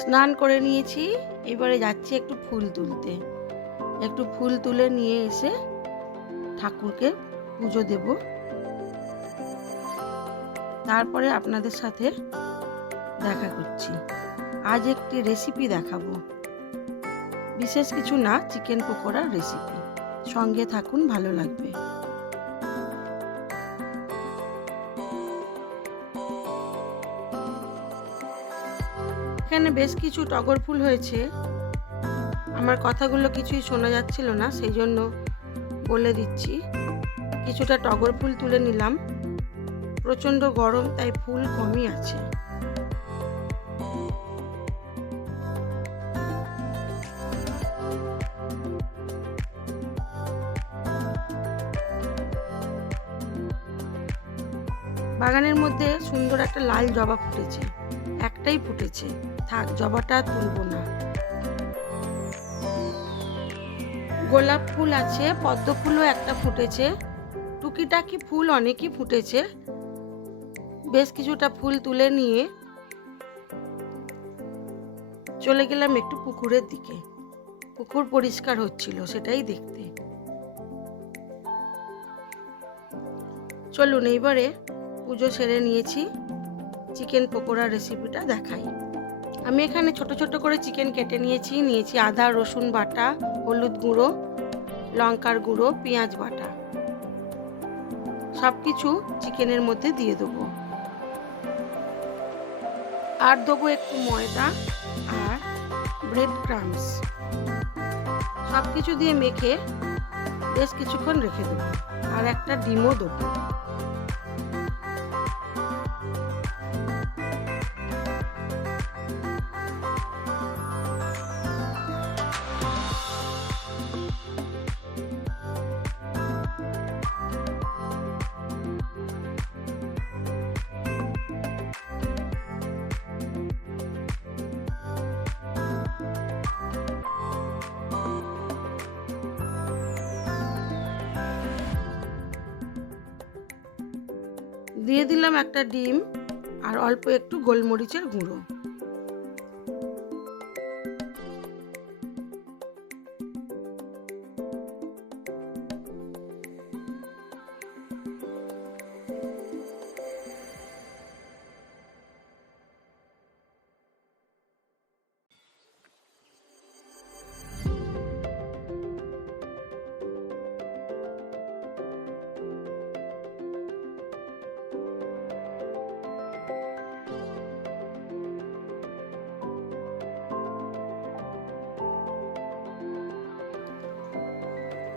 স্নান করে নিয়েছি, এবারে যাচ্ছি একটু ফুল তুলতে। একটু ফুল তুলে নিয়ে এসে ঠাকুরকে পুজো দেব, তারপরে আপনাদের সাথে দেখা করছি। আজ একটি রেসিপি দেখাবো, বিশেষ কিছু না, চিকেন পকোড়ার রেসিপি। সঙ্গে থাকুন, ভালো লাগবে। এখানে বেশ কিছু টগর ফুল হয়েছে। আমার কথাগুলো কিছুই শোনা যাচ্ছিল না, সেই জন্য বলে দিচ্ছি। কিছুটা টগর ফুল তুলে নিলাম। প্রচণ্ড গরম, তাই ফুল কমই আছে। বাগানের মধ্যে সুন্দর একটা লাল জবা ফুটেছে, একটাই ফুটেছে, থাক, জবাটা তুলব না। গোলাপ ফুল আছে, পদ্ম ফুলও একটা ফুটেছে, টুকিটাকি ফুল অনেকই ফুটেছে। বেশ কিছুটা ফুল তুলে নিয়ে চলে গেলাম একটু পুকুরের দিকে। পুকুর পরিষ্কার হচ্ছিল, সেটাই দেখতে। চলুন এইবারে পুজো সেরে নিয়েছি, চিকেন পকোড়া রেসিপিটা দেখাই। আমি এখানে ছোট ছোট করে চিকেন কেটে নিয়েছি আদা রসুন বাটা, হলুদ গুঁড়ো, লঙ্কার গুঁড়ো, পেঁয়াজ বাটা, সব কিছু চিকেনের মধ্যে দিয়ে দেবো। আর দেবো একটু ময়দা আর ব্রেড ক্রাম্বস। সব কিছু দিয়ে মেখে বেশ কিছুক্ষণ রেখে দেবো, আর একটা ডিমও দেবো। দিয়ে দিলাম একটা ডিম আর অল্প একটু গোলমরিচের গুঁড়ো।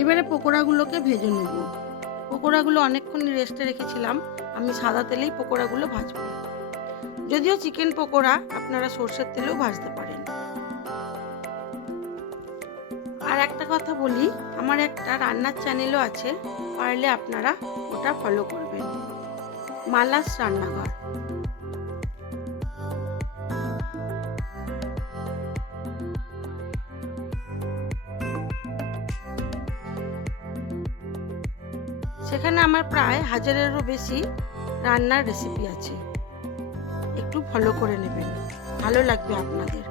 এবারে পকোড়াগুলোকে ভেজে নেব। পকোড়াগুলো অনেকক্ষণ রেস্টে রেখেছিলাম, আমি সাদা তেলেই পকোড়াগুলো ভাজবো। যদিও চিকেন পকোড়া আপনারা সর্ষের তেলেও ভাজতে পারেন। আর একটা কথা বলি, আমার একটা রান্নার চ্যানেলও আছে, পারলে আপনারা ওটা ফলো করবেন, মালাস রান্নাঘর। সেখানে আমার প্রায় 1000-এরও বেশি রান্নার রেসিপি আছে, একটু ফলো করে নেবেন, ভালো লাগবে আপনাদের।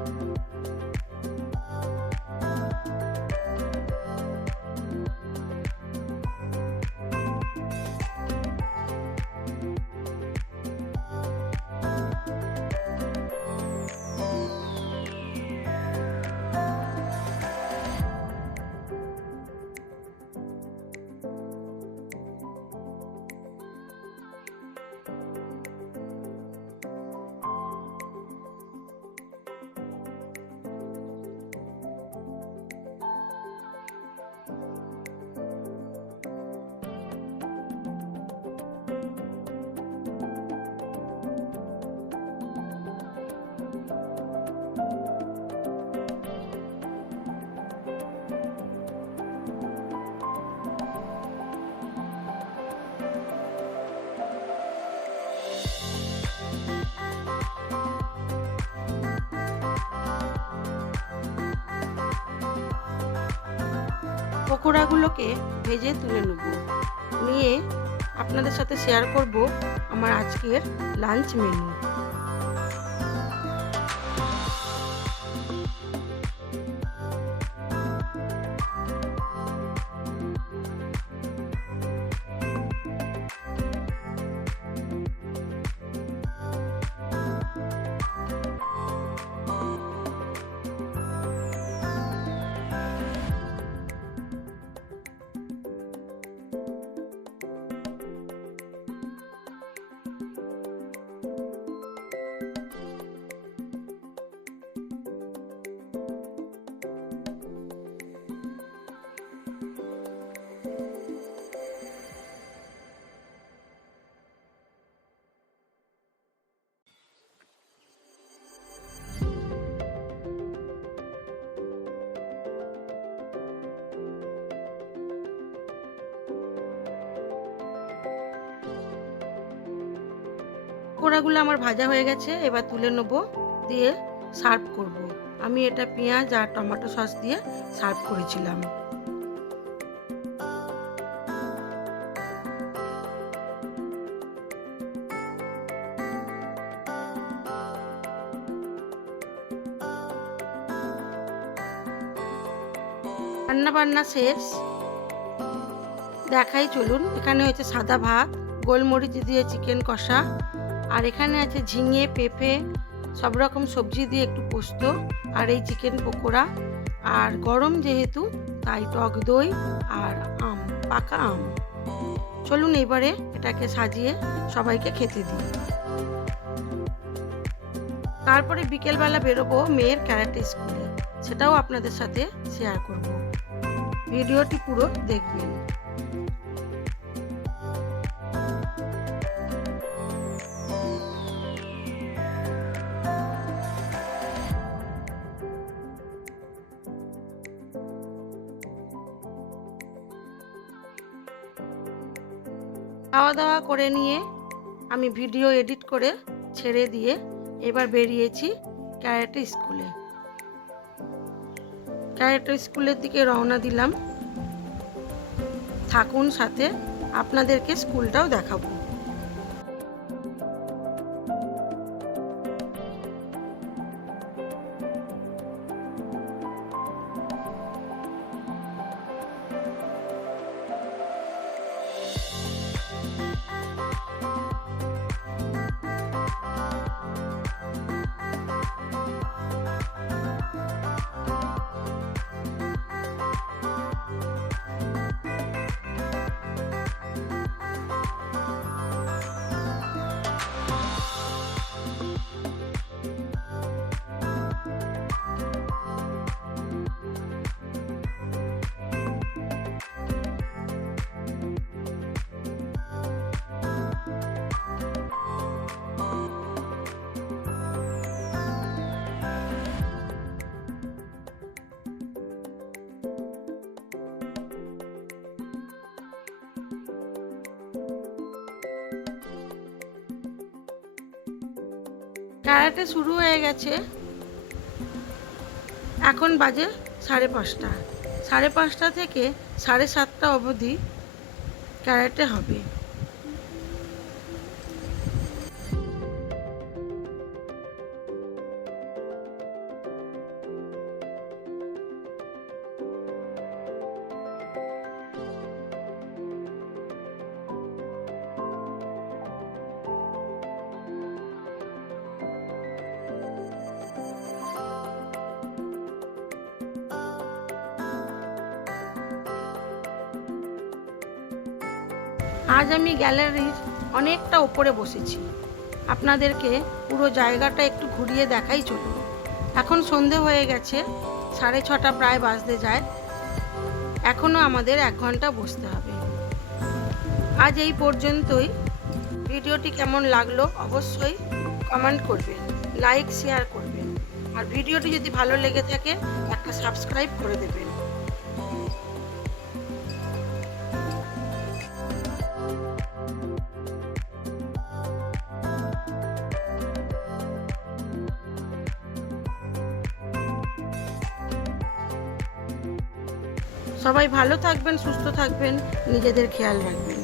পকোড়াগুলোকে ভেজে তুলে নেব, নিয়ে আপনাদের সাথে শেয়ার করব আমার আজকের লাঞ্চ মেনু। পকোড়াগুলো আমার ভাজা হয়ে গেছে, এবার তুলে নেব, দিয়ে সার্ভ করব। আমি এটা পেঁয়াজ আর টমেটো সস দিয়ে সার্ভ করেছিলাম। রান্না বান্না শেষ, দেখাই চলুন। এখানে হচ্ছে সাদা ভাত, গোলমরিচ দিয়ে চিকেন কষা, আর এখানে আছে ঝিঙে, পেঁপে, সব রকম সবজি দিয়ে একটু পোস্ত, আর এই চিকেন পকোড়া, আর গরম যেহেতু তাই টক দই আর আম, পাকা আম। চলুন এবারে এটাকে সাজিয়ে সবাইকে খেতে দিই। তারপরে বিকেলবেলা বেরোবো মেয়ের ক্যারাটে স্কুলে, সেটাও আপনাদের সাথে শেয়ার করব। ভিডিওটি পুরো দেখবেন। খাওয়া দাওয়া করে নিয়ে আমি ভিডিও এডিট করে ছেড়ে দিয়ে এবার বেরিয়েছি ক্যারাটে স্কুলে। ক্যারাটে স্কুলের দিকে রওনা দিলাম। থাকুন সাথে, আপনাদেরকে স্কুলটাও দেখাবো। ক্যারাটে শুরু হয়ে গেছে, এখন বাজে 5:30। 5:30 থেকে 7:30 অবধি ক্যারাটে হবে। আজ আমি গ্যালারির অনেকটা ওপরে বসেছি, আপনাদেরকে পুরো জায়গাটা একটু ঘুরিয়ে দেখাই চলুন। এখন সন্ধে হয়ে গেছে, 6:30 প্রায় বাজতে যায়। এখনও আমাদের 1 ঘন্টা বসতে হবে। আজ এই পর্যন্তই। ভিডিওটি কেমন লাগলো অবশ্যই কমেন্ট করবেন, লাইক শেয়ার করবেন, আর ভিডিওটি যদি ভালো লেগে থাকে একটা সাবস্ক্রাইব করে দেবেন। সবাই ভালো থাকবেন, সুস্থ থাকবেন, নিজেদের খেয়াল রাখবেন।